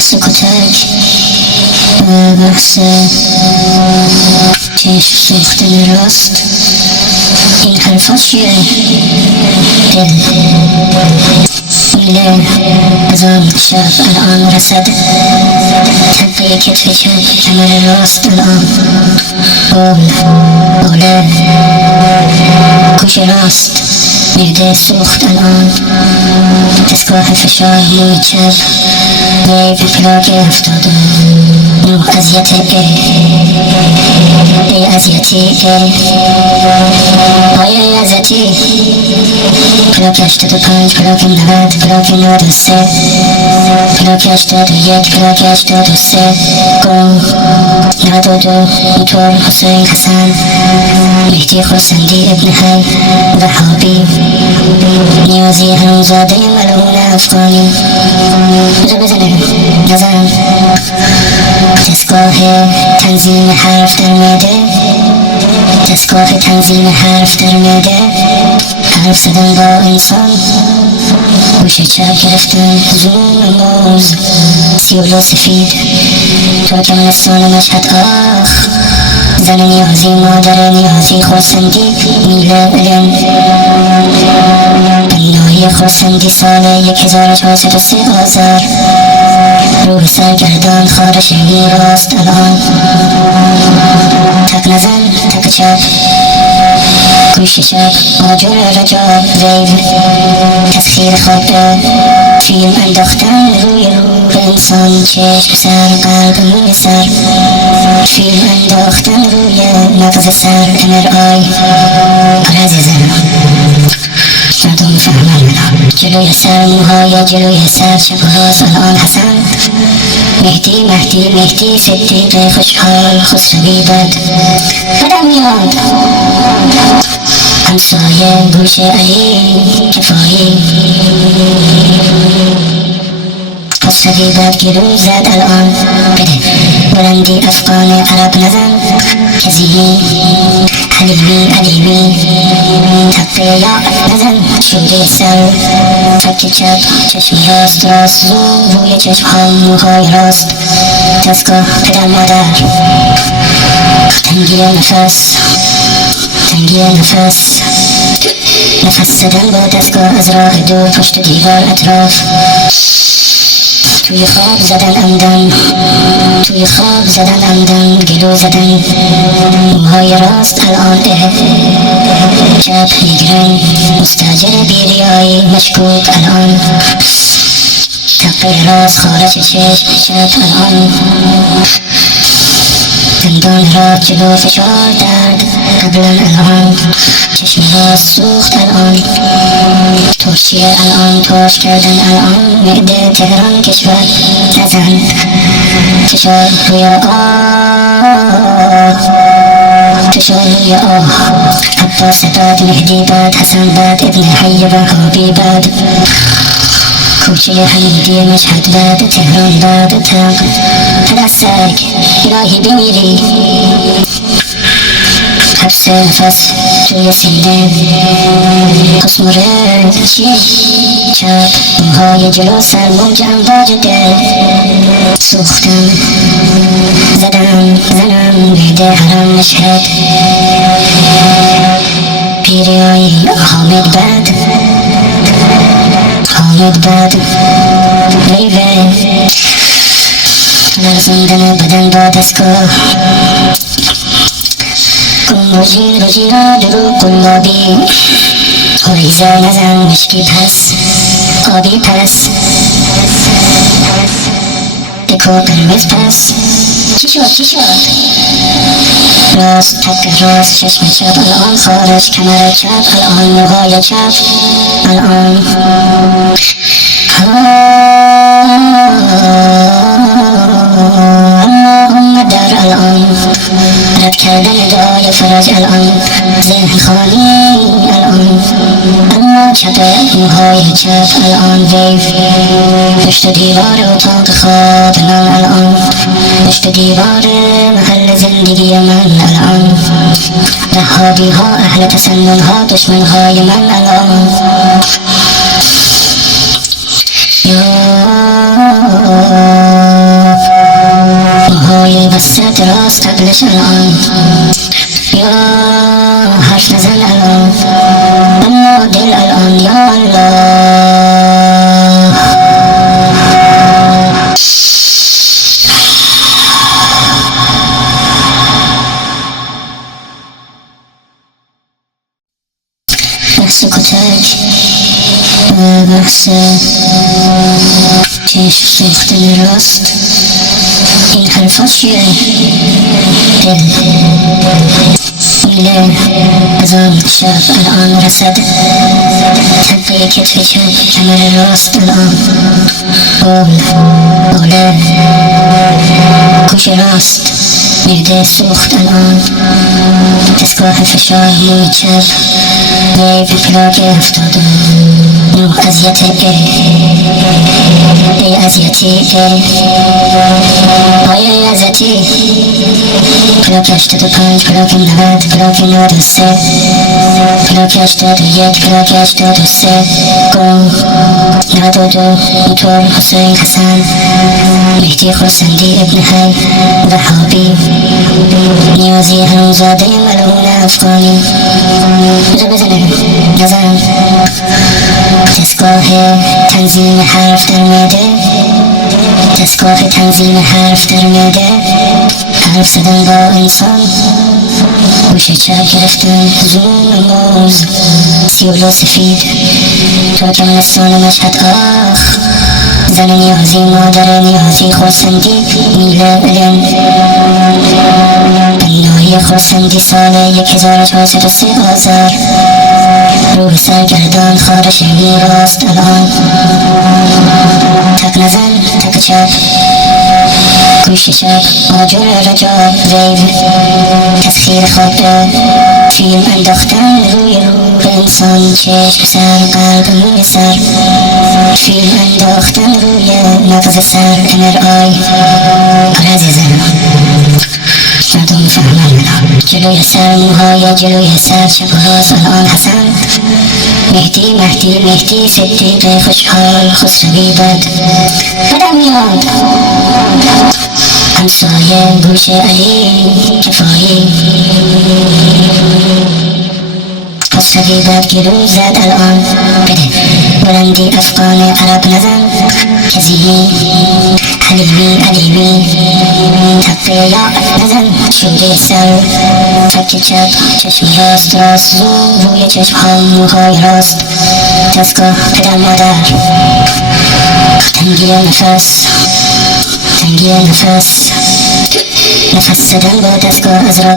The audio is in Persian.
سکوتک بحث چشم سوختن راست. این حرفات چیه؟ دل میله از آن شب الان رسد تقه کتف چپ کمر راست الان باله گوش راست معده سوخت الان دستگاه فشار موی چپ ویو پلاک 79 اذیت ای اذیتی آیا اذیتی پلاک 85 پلاک 90 پلاک 93 پلاک 81 پلاک 83 گم 92 موتور حسین حسن مهدی خرسندی ابن حی وهابی نیازی حرومزاده ملعون افغانی بزنه نزن دستگاه تنظیم حرف در معده دستگاه تنظیم حرف در معده حرف زدن با انسان گوش چپ گرفتن زوم موز سیولو سفید ترکمنستان مشهد آخ زن نیازی مادر نیازی خرسندی میله علم بنایی خرسندی سال 1403 آذر روح سرگردان خارش راست الان تک نزن تک چپ گوش چپ آجر رجا ویو تسخیر خواب فیلم انداختن روی روح انسان چشم سر قلب موی سر فیلم انداختن روی مغز سر MRI آره عزیزم مردم میفهمن جلوی سر موهای جلوی سر چپ و راست الان حسن مهدی صدیق خوشحال خسروی بدم میاد همسایه گوش علی کفایی خسروی بد گلو زد الان بده بلندی افغان عرب نزن کزیمی حلیمی تقه یا نزن شوری سر تک چپ چشم راست زوم روی چشم ها موهای راست دستگاه پدر مادر تنگی نفس زدن با دستگاه از راه دور پشت دیوار اطراف توی خواب زدن عمدن گلو زدن موهای راست الان چپ میگرن مستاجر بیریایی مشکوک الان تقه راست خارج چشم چپ الان دندان راست جلو فشار درد قبلا الان چشم راست سوخت الان ترشیه الان ترش کردن الان معده تهران کشور نزن فشار روی عباس بد مهدی بد حسن بد ابن حی وهابی بد کوچه حمیدی مشهد بد تهران بد پدستک الهی بمیری حبس نفس توی سینه قسموره چیه چپ موهای جلو سر موج امواج دل سوختم زنم معده حرم مشهد پیریایی حامد بد ریوه لرزوندن بدن با دستگاه روژی را درو قلابی هویزه نزن مشکی پس آبی پس دکو قرمز پس چی شد راست تک راست چشم چپ الان خارج کمر چپ الان موهای چپ الان اللهم در الان رد کردن دعای فرج الان ذهن خالی الان اما چپ موهای چپ الان ویو پشت دیوار اتاق خواب من الان پشت دیوار محل زندگی من الان رهابی ها اهل تسنن ها دشمن های من الان یا دراز قبلش الان یا حرف نزن الان اما دل الان یا الله بحث کتک بحث چشم سوختن راست این حرفات چیه؟ دل میله از آن شب الان رسد تقه کتف چپ کمر راست الان باله گوش راست معده سوخت الان دستگاه فشار موی چپ ویو پلاک 79 اذیت ای اذیتی آیا اذیتی پلاک 85 پلاک 90 پلاک 93 پلاک 81 پلاک 83 گم 92 موتور حسین حسن مهدی خرسندی ابن حی وهابی نیازی حرومزاده ملعون افغانی بزنه نزن دستگاه تنظیم حرف در معده دستگاه تنظیم حرف در معده حرف زدن با انسان گوش چپ گرفتن زوم موز سیولو سفید ترکمنستان مشهد آخ زن نیازی مادر نیازی خرسندی میله علم بنایی خرسندی سال 1403 آذر روح سرگردان خارش مو راست الان تک نزن تک چپ گوش چپ آجر رجا ویو تسخیر خواب فیلم انداختن روی روح انسان چشم سر قلب موی سر فیلم انداختن روی مغز سر MRI آره عزیزم مردم فهمن جلوی سر موهای جلوی سر چپ و راست الان حسن مهدی صدیق خوشحال خسروی بدم میاد همسایه گوش علی کفایی خسروی بد گلو زد الان بده بلندی افغان عرب نزن کزیمی حلیمی تقه یا نزن شوری سر تک چپ چشم راست زوم روی چشم ها موهای راست دستگاه پدر مادر تنگی نفس نفس زدن با دستگاه از